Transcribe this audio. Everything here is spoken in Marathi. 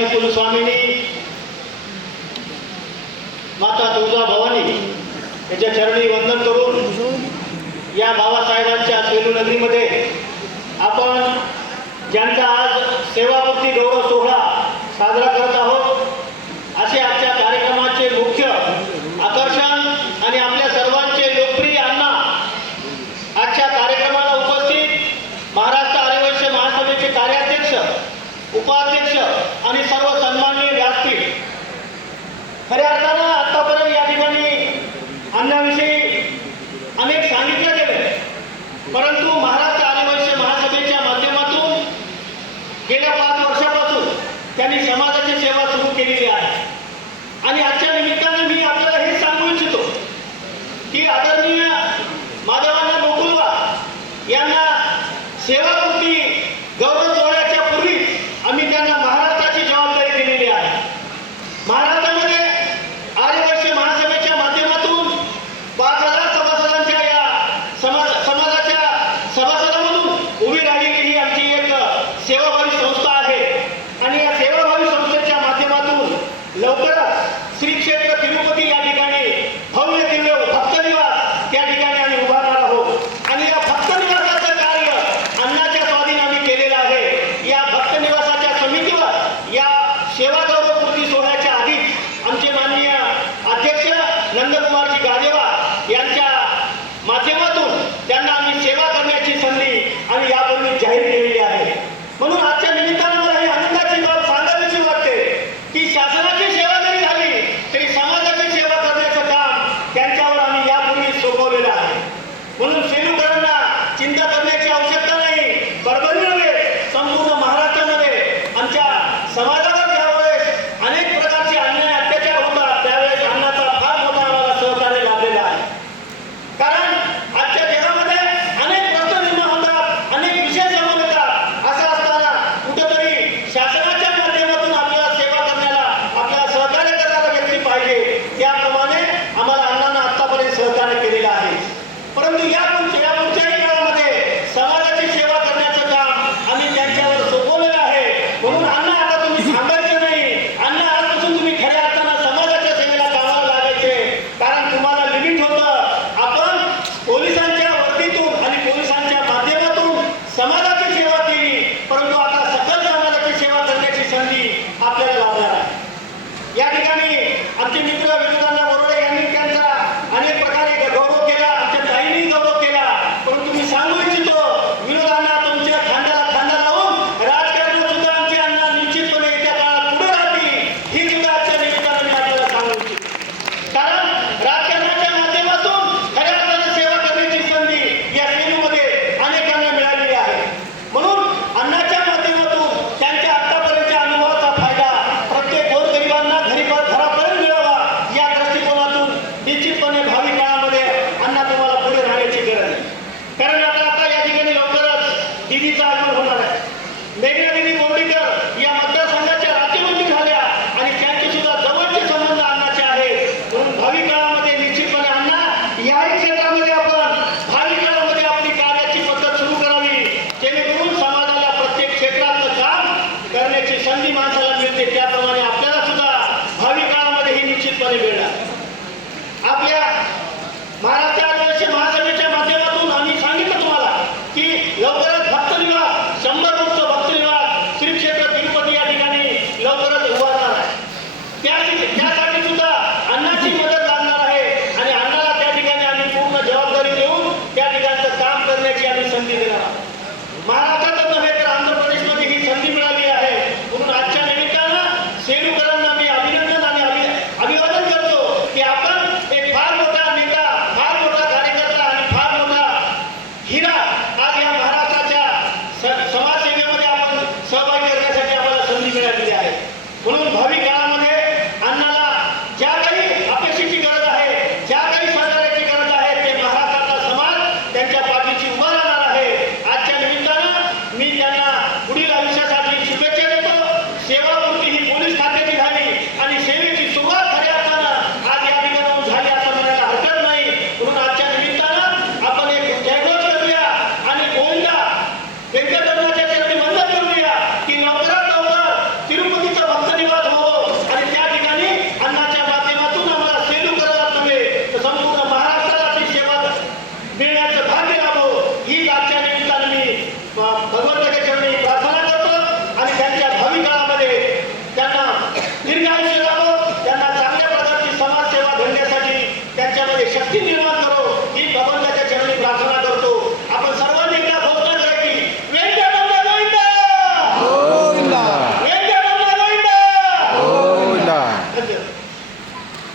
काशी कुलस्वामिनी माता तुळजा भवानी याच्या चरणी वंदन करून या बाबासाहेबांच्या सेलूनगरीमध्ये आपण ज्यांचा आज सेवाभक्ती गौरव सोहळा साजरा करत आहोत या ठिकाणी आमचे मित्र विनोदांना Maravilha.